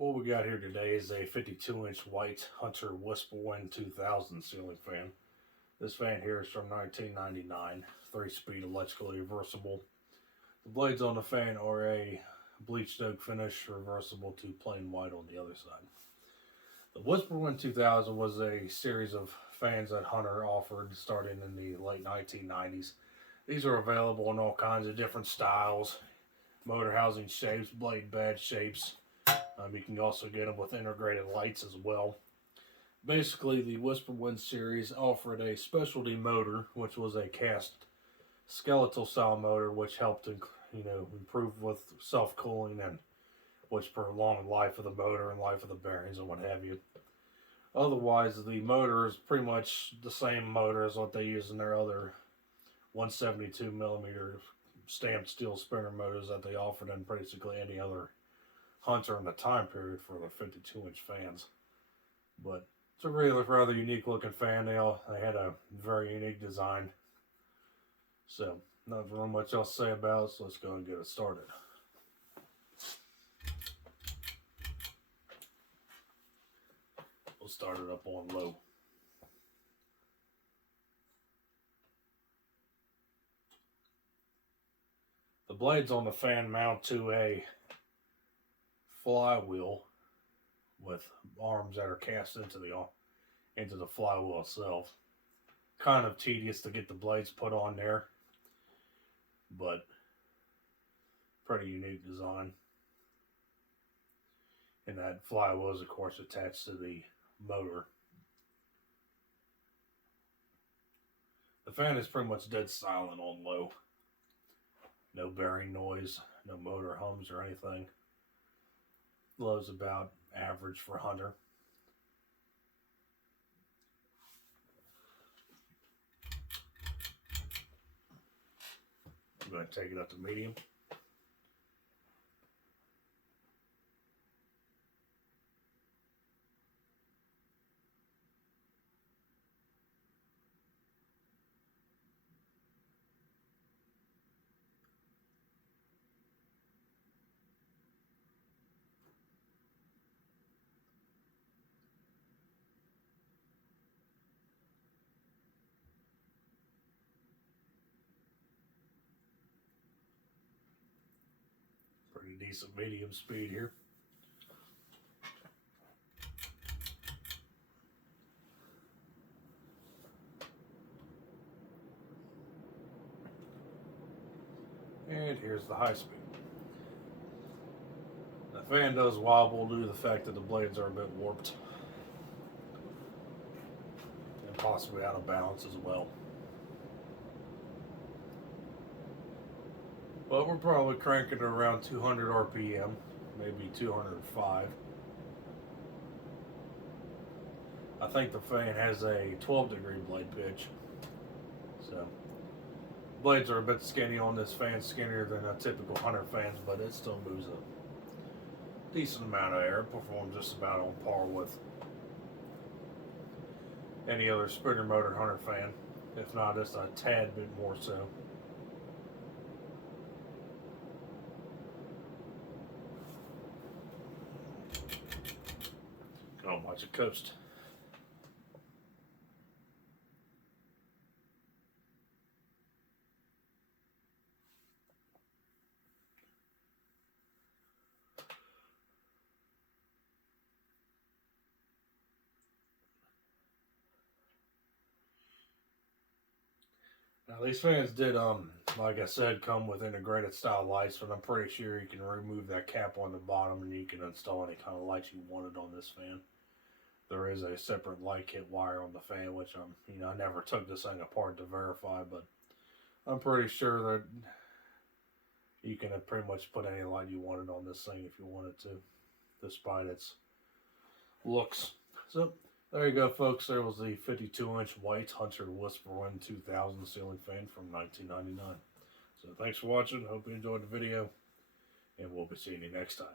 What we got here today is a 52-inch white Hunter Whisperwind 2000 ceiling fan. This fan here is from 1999, 3-speed electrically reversible. The blades on the fan are a bleached oak finish, reversible to plain white on the other side. The Whisperwind 2000 was a series of fans that Hunter offered starting in the late 1990s. These are available in all kinds of different styles, motor housing shapes, blade bed shapes. You can also get them with integrated lights as well. Basically, the Whisperwind series offered a specialty motor, which was a cast skeletal style motor, which helped improve with self-cooling and which prolonged the life of the motor and life of the bearings and what have you. Otherwise, the motor is pretty much the same motor as what they use in their other 172 millimeter stamped steel spinner motors that they offered in basically any other Hunter in the time period for the 52-inch fans. But it's a really rather unique looking fan. They had a very unique design. So not really much else to say about it, so let's go and get it started. We'll start it up on low. The blades on the fan mount to a flywheel with arms that are cast into the flywheel itself. Kind of tedious to get the blades put on there, but pretty unique design. And that flywheel is of course attached to the motor. The fan is pretty much dead silent on low. No bearing noise, no motor hums or anything. Low's about average for Hunter. I'm going to take it up to medium. Pretty decent medium speed here. And here's the high speed. The fan does wobble due to the fact that the blades are a bit warped and possibly out of balance as well. But we're probably cranking it around 200 RPM, maybe 205. I think the fan has a 12-degree blade pitch. So, blades are a bit skinny on this fan, skinnier than a typical Hunter fans, but it still moves a decent amount of air. It performs just about on par with any other spinner motor Hunter fan, if not just a tad bit more so. Go and watch it coast. Now these fans did, like I said, come with integrated style lights, but I'm pretty sure you can remove that cap on the bottom and you can install any kind of light you wanted on this fan. There is a separate light kit wire on the fan, which I never took this thing apart to verify, but I'm pretty sure that you can pretty much put any light you wanted on this thing if you wanted to, despite its looks. So there you go, folks. There was the 52-inch white Hunter Whisperwind 2000 ceiling fan from 1999. So thanks for watching. Hope you enjoyed the video, and we'll be seeing you next time.